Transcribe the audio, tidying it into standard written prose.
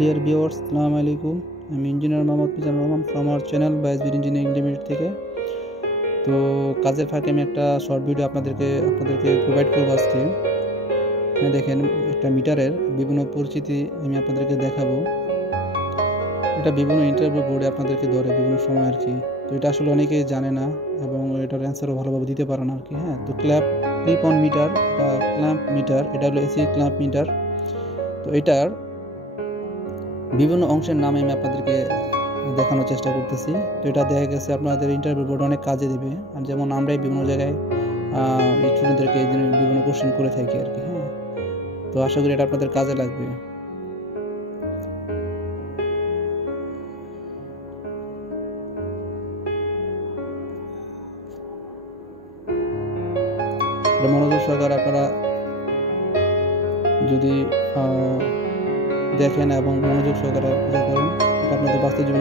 Dear viewers, আসসালামু আলাইকুম। আমি engineer Mohammad Mizanur Rahman from our channel বাইজবির ইঞ্জিনিয়ারিং লিমিটেড থেকে। তো কাজের ফাঁকে আমি একটা শর্ট ভিডিও আপনাদেরকে প্রোভাইড করবো আজকে। হ্যাঁ, দেখেন, একটা মিটারের বিভিন্ন পরিচিতি আমি আপনাদেরকে দেখাবো। এটা বিভিন্ন ইন্টারভিউ বোর্ডে আপনাদেরকে ধরে বিভিন্ন সময় আর কি। তো এটা আসলে অনেকেই জানে না এবং এটার অ্যান্সারও ভালোভাবে দিতে পারে না আর কি। হ্যাঁ, তো ক্লিপ অন মিটার বা ক্ল্যাম্প মিটার, এটা হলো এসি ক্ল্যাম্প মিটার। তো এটার বিভিন্ন অংশের নাম আমি আপনাদেরকে দেখানোর চেষ্টা করতেছি। তো এটা দেখা গেছে আপনাদের ইন্টারভিউ বোর্ড অনেক কাজে দেবে। আর যেমন আমরাই বিভিন্ন জায়গায় স্টুডেন্টদেরকে বিভিন্ন কোশ্চেন করে থাকি আর কি। হ্যাঁ, তো আশা করি এটা আপনাদের কাজে লাগবে। মনোযোগ সহকারে আপনারা যদি দেখেন এবং মনোযোগ সহকারে করেন, এটা আপনাদের বাস্তব জীবনে